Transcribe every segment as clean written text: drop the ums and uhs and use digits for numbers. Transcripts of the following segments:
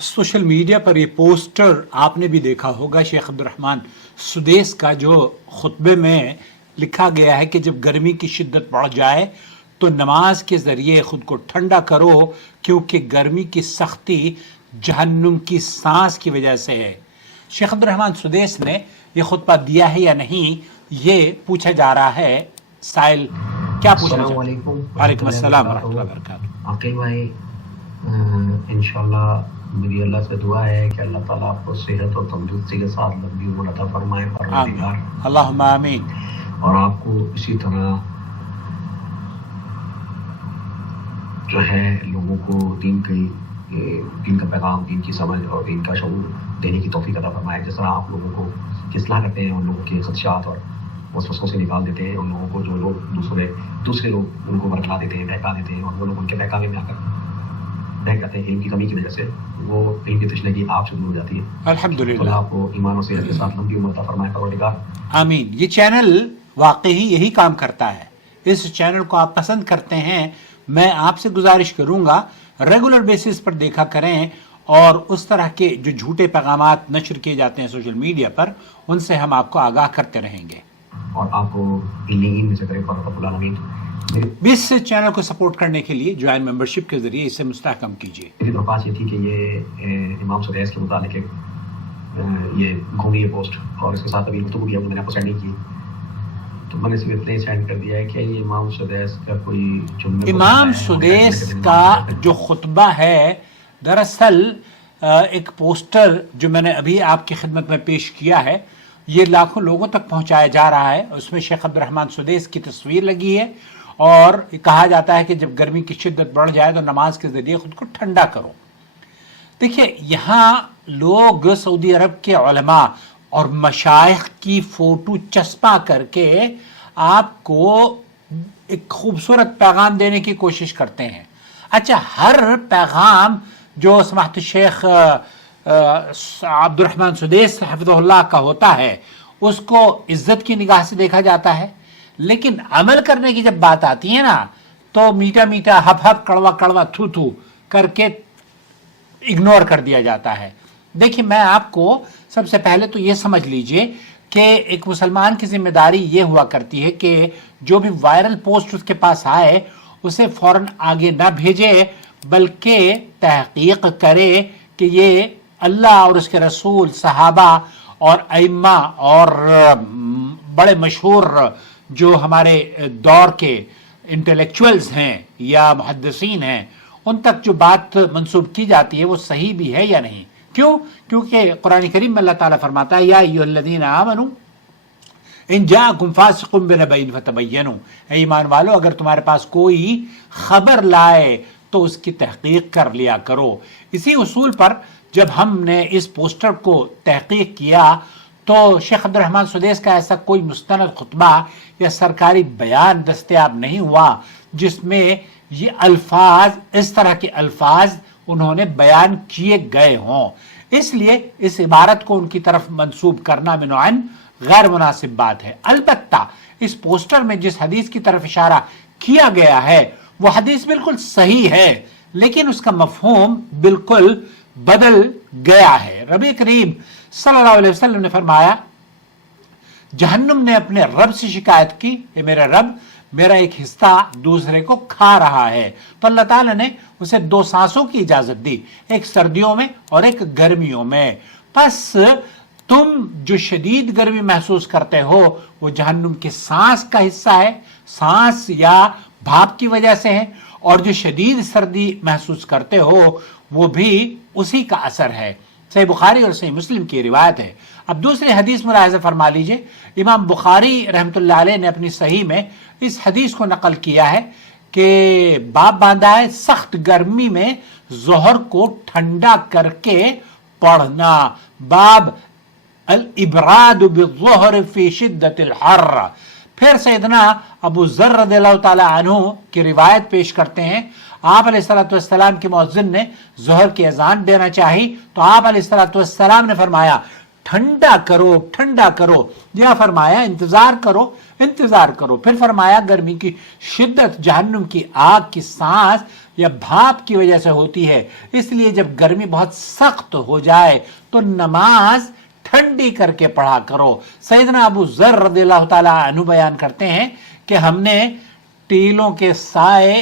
Social media पर ये poster आपने भी देखा होगा शेख अब्दुर्रहमान सुदेस का, जो खुतबे में लिखा गया है कि जब गर्मी की शिद्दत बढ़ जाए तो नमाज के ज़रिए ख़ुद को ठंडा करो, क्योंकि गर्मी की सख्ती जहन्नुम की सांस की वजह से है। शेख अब्दुर्रहमान सुदेस ने यह खुतबा दिया है या नहीं, ये पूछा जा रहा है। साइल क्या पूछना चाहते हैं? वालेकुम अस्सलाम व रहमतुल्लाहि व बरकातुहू। आकिल भाई, इंशाल्लाह मेरी अल्लाह से दुआ है कि अल्लाह ताला आपको सेहत और तंदुरुस्ती के साथ लंबी उम्र अता फरमाए, परवरदिगार, अल्लाहुम्मा आमीन। और आपको इसी तरह जो है लोगों को दीन का पैगाम, दीन की समझ और दीन का शऊर देने की तौफीक अता फरमाए। जिस तरह आप लोगों को इस्लाह करते हैं, उन लोगों के खदशात और वसवसों से निकाल देते हैं, उन लोगों को जो लोग दूसरे लोग उनको बरकला देते हैं, बहका देते हैं, और वो लोग उनके बहकावे में आकर बहक जाते हैं इल्म की कमी की वजह से, वो इल्म की तशनगी आप से दूर हो जाती है। अल्हम्दुलिल्लाह, आपको ईमान और सेहत के साथ लंबी उम्र अता फरमाए, परवरदिगार, आमीन। ये चैनल वाकई यही काम करता है। इस चैनल को आप पसंद करते हैं, मैं आपसे गुजारिश करूंगा रेगुलर बेसिस पर देखा करें, और उस तरह के जो झूठे पैगामात नशर किए जाते हैं सोशल मीडिया पर, उनसे हम आपको आगाह करते रहेंगे। और आपको में से करे रब्बुल आलमीन। इस चैनल को सपोर्ट करने के लिए ज्वाइन मेंबरशिप के जरिए इसे मुस्तहकम कीजिए। मेरी दरख्वास्त ये थी कि ये इमाम सुदैस के मुतालिक ये घूमी ये पोस्ट, और इसके साथ अभी गुफ्तगू भी है, मैंने आपको सेंड नहीं की, तो मैंने सिर्फ इतना ही सेंड कर दिया है कि ये इमाम सुदैस का कोई जुम्मे, इमाम सुदैस का जो खुतबा है, दरअसल एक पोस्टर जो मैंने अभी आपकी खिदमत में पेश किया है, ये लाखों लोगों तक पहुंचाया जा रहा है। उसमें शेख अब्दुर्रहमान सुदैस की तस्वीर लगी है, और कहा जाता है कि जब गर्मी की शिद्दत बढ़ जाए तो नमाज के जरिए खुद को ठंडा करो। देखिए, यहाँ लोग सऊदी अरब के उलमा और मशाइख की फोटो चस्पा करके आपको एक खूबसूरत पैगाम देने की कोशिश करते हैं। अच्छा, हर पैगाम जो समाहत शेख अब्दुर्रहमान सुदैस हफ़िज़हुल्लाह का होता है, उसको इज्जत की निगाह से देखा जाता है, लेकिन अमल करने की जब बात आती है ना, तो मीठा मीठा, हफ हफ, कड़वा कड़वा, थू थू करके इग्नोर कर दिया जाता है। देखिए, मैं आपको सबसे पहले तो ये समझ लीजिए कि एक मुसलमान की जिम्मेदारी ये हुआ करती है कि जो भी वायरल पोस्ट उसके पास आए उसे फौरन आगे ना भेजे, बल्कि तहकीक करे कि ये अल्लाह और उसके रसूल, सहाबा और अइम्मा और बड़े मशहूर जो हमारे दौर के इंटेलेक्चुअल्स हैं या मुहद्दिसीन हैं, उन तक जो बात मंसूब की जाती है वो सही भी है या नहीं। क्यों? क्योंकि कुरान करीम में अल्लाह ताला फरमाता है, या अय्युहल्लज़ीना आमनू इन जाअकुम फासिकुम बिनबइन फतबय्यनू, ईमान वालो, अगर तुम्हारे पास कोई खबर लाए तो उसकी तहकीक कर लिया करो। इसी उसूल पर जब हमने इस पोस्टर को तहकीक किया, तो शेख अब्दुर्रहमान सुदैस का ऐसा कोई मुस्तनद खुतबा या सरकारी बयान दस्तयाब नहीं हुआ जिसमें ये अल्फाज, इस तरह के अल्फाज उन्होंने बयान किए गए हों। इसलिए इस इबारत को उनकी तरफ मंसूब करना मिनौअन गैर मुनासिब बात है। अलबत्ता इस पोस्टर में जिस हदीस की तरफ इशारा किया गया है वो हदीस बिल्कुल सही है, लेकिन उसका मफहूम बिल्कुल बदल गया है। नबी करीम सल्लल्लाहु अलैहि वसल्लम ने फरमाया, जहन्नुम ने अपने रब से शिकायत की, ये मेरा रब मेरा एक हिस्सा दूसरे को खा रहा है, तो अल्लाह ताला ने उसे दो सांसों की इजाजत दी, एक सर्दियों में और एक गर्मियों में। बस तुम जो शदीद गर्मी महसूस करते हो वो जहन्नुम के सांस का हिस्सा है, सांस या भाप की वजह से है, और जो शदीद सर्दी महसूस करते हो वो भी उसी का असर है। सही बुखारी और सही मुस्लिम की रिवायत है। अब दूसरी हदीस मुलाहिज़ा फरमा लीजिए, इमाम बुखारी रहमतुल्लाह अलैह ने अपनी सही में इस हदीस को नकल किया है कि बाप बांधा है सख्त गर्मी में जोहर को ठंडा करके पढ़ना, बाब अल इबराद बिज़ोहर फी शिद्दतिल हर्र। फिर सैयदना अबू ज़र रज़ियल्लाहु ताला अन्हु की रिवायत पेश करते हैं, आप अलैहिस्सलातु वस्सलाम के मुअज्जिन ने जोहर की अजान देना चाही तो आप अलैहिस्सलातु वस्सलाम ने फरमाया, ठंडा करो, ठंडा करो, या फरमाया इंतजार करो, इंतजार करो। फिर फरमाया, गर्मी की शिद्दत, जहन्नुम की आग की सांस یا بھاپ کی وجہ سے ہوتی ہے، اس لیے جب گرمی بہت سخت ہو جائے تو نماز ٹھنڈی کر کے پڑھا کرو۔ سیدنا ابو ذر رضی اللہ تعالیٰ عنہ بیان کرتے ہیں کہ ہم نے ٹیلوں کے سائے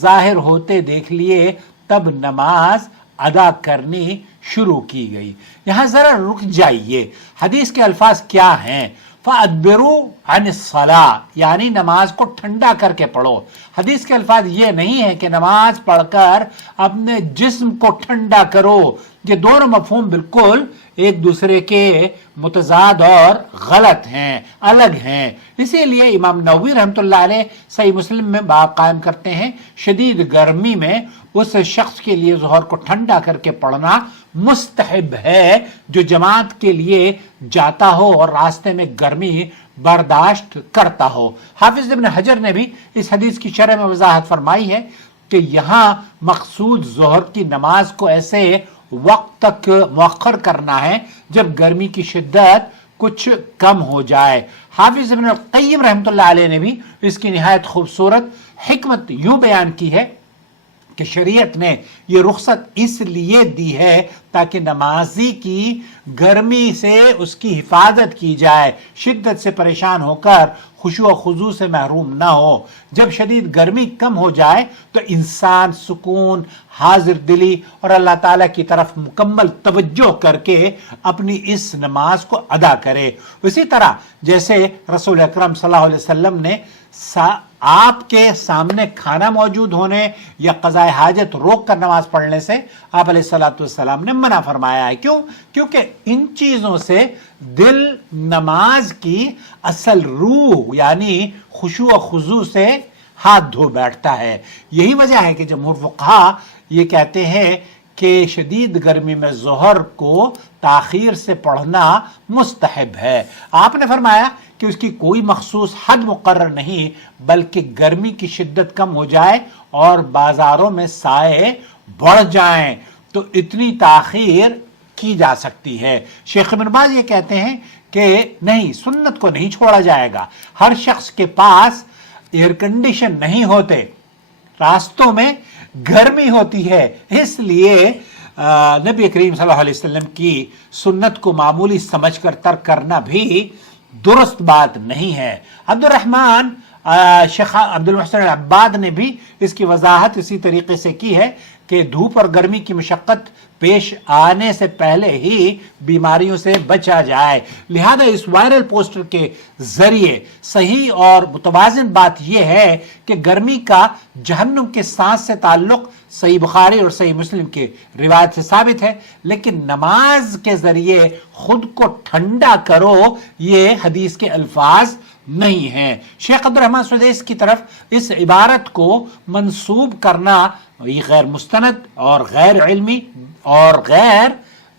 ظاہر ہوتے دیکھ لیے، تب نماز ادا کرنی شروع کی گئی۔ یہاں ذرا رک جائیے، حدیث کے الفاظ کیا ہیں؟ فَأَدْبِرُوا عَنِ الصَّلَاةِ، یعنی نماز کو ٹھنڈا کر کے پڑھو۔ حدیث کے الفاظ یہ نہیں ہے کہ نماز پڑھ کر اپنے جسم کو ٹھنڈا کرو۔ یہ دونوں مفہوم بالکل ایک دوسرے کے متضاد اور غلط ہیں، الگ ہیں۔ اسی لیے امام نووی رحمۃ اللہ علیہ صحیح مسلم میں باب قائم کرتے ہیں، شدید گرمی میں اس شخص کے لیے ظہر کو ٹھنڈا کر کے پڑھنا مستحب ہے جو جماعت کے لیے جاتا ہو اور راستے میں گرمی برداشت کرتا ہو۔ حافظ ابن حجر نے بھی اس حدیث کی شرح میں وضاحت فرمائی ہے کہ یہاں مقصود ظہر کی نماز کو ایسے وقت تک مؤخر کرنا ہے جب گرمی کی شدت کچھ کم ہو جائے۔ حافظ ابن القیم رحمۃ اللہ علیہ نے بھی اس کی نہایت خوبصورت حکمت یوں بیان کی ہے کہ شریعت نے یہ رخصت اس لیے دی ہے تاکہ نمازی کی گرمی سے اس کی حفاظت کی جائے، شدت سے پریشان ہو کر خشوع و خضوع سے محروم نہ ہو۔ جب شدید گرمی کم ہو جائے تو انسان سکون، حاضر دلی اور اللہ تعالیٰ کی طرف مکمل توجہ کر کے اپنی اس نماز کو ادا کرے۔ اسی طرح جیسے رسول اکرم صلی اللہ علیہ وسلم نے آپ کے سامنے کھانا موجود ہونے یا قضاء حاجت روک کر نماز پڑھنے سے آپ علیہ الصلوۃ والسلام نے منع فرمایا ہے۔ کیوں؟ کیونکہ ان چیزوں سے دل نماز کی اصل روح یعنی خشوع و خضوع سے ہاتھ دھو بیٹھتا ہے۔ یہی وجہ ہے کہ جمہور فقہا یہ کہتے ہیں کہ شدید گرمی میں ظہر کو تاخیر سے پڑھنا مستحب ہے۔ آپ نے فرمایا کہ اس کی کوئی مخصوص حد مقرر نہیں، بلکہ گرمی کی شدت کم ہو جائے اور بازاروں میں سائے بڑھ جائیں تو اتنی تاخیر کی جا سکتی ہے۔ شیخ ابن باز یہ کہتے ہیں کہ نہیں، سنت کو نہیں چھوڑا جائے گا۔ ہر شخص کے پاس ایئر کنڈیشن نہیں ہوتے، راستوں میں گرمی ہوتی ہے، اس لیے نبی کریم صلی اللہ علیہ وسلم کی سنت کو معمولی سمجھ کر ترک کرنا بھی درست بات نہیں ہے۔ شیخ عبد المحسن العباد نے بھی اس کی وضاحت اسی طریقے سے کی ہے کہ دھوپ اور گرمی کی مشقت پیش آنے سے پہلے ہی بیماریوں سے بچا جائے، لہذا اس وائرل پوسٹر کے ذریعے صحیح اور متوازن بات یہ ہے کہ گرمی کا جہنم کے سانس سے تعلق صحیح بخاری اور صحیح مسلم کے روایت سے ثابت ہے، لیکن نماز کے ذریعے خود کو ٹھنڈا کرو یہ حدیث کے الفاظ نہیں ہیں۔ شیخ عبد الرحمن سدیس کی طرف اس عبارت کو منسوب کرنا یہ غیر مستند اور غیر علمی اور غیر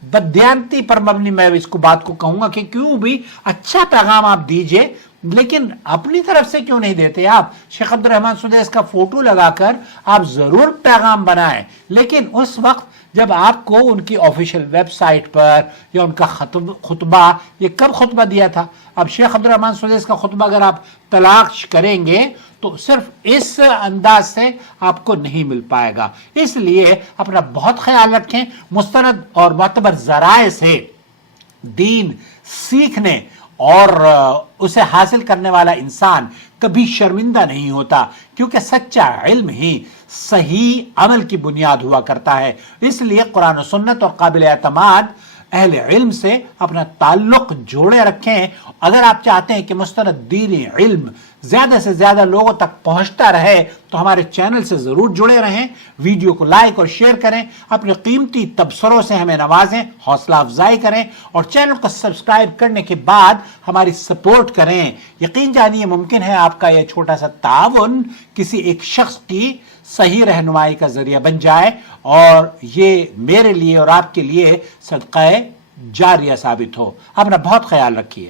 بددیانتی پر مبنی، میں اس کو بات کو کہوں گا کہ کیوں بھی اچھا پیغام آپ دیجئے لیکن اپنی طرف سے کیوں نہیں دیتے آپ؟ شیخ عبد الرحمن سدیس کا فوٹو لگا کر آپ ضرور پیغام بنائیں، لیکن اس وقت جب آپ کو ان کی آفیشیل ویب سائٹ پر یا ان کا خطبہ، یہ کب خطبہ دیا تھا؟ اب شیخ عبد الرحمن سدیس کا خطبہ اگر آپ تلاش کریں گے تو صرف اس انداز سے آپ کو نہیں مل پائے گا۔ اس لیے اپنا بہت خیال رکھیں، مستند اور معتبر ذرائع سے دین سیکھنے اور اسے حاصل کرنے والا انسان کبھی شرمندہ نہیں ہوتا، کیونکہ سچا علم ہی صحیح عمل کی بنیاد ہوا کرتا ہے۔ اس لیے قرآن و سنت اور قابل اعتماد اہل علم سے اپنا تعلق جوڑے رکھیں۔ اگر آپ چاہتے ہیں کہ مستند دینی علم زیادہ سے زیادہ لوگوں تک پہنچتا رہے تو ہمارے چینل سے ضرور جڑے رہیں، ویڈیو کو لائک اور شیئر کریں، اپنے قیمتی تبصروں سے ہمیں نوازیں، حوصلہ افزائی کریں اور چینل کو سبسکرائب کرنے کے بعد ہماری سپورٹ کریں۔ یقین جانیے ممکن ہے آپ کا یہ چھوٹا سا تعاون کسی ایک شخص کی صحیح رہنمائی کا ذریعہ بن جائے اور یہ میرے لیے اور آپ کے لیے صدقہ جاریہ ثابت ہو۔ اپنا بہت خیال رکھیے۔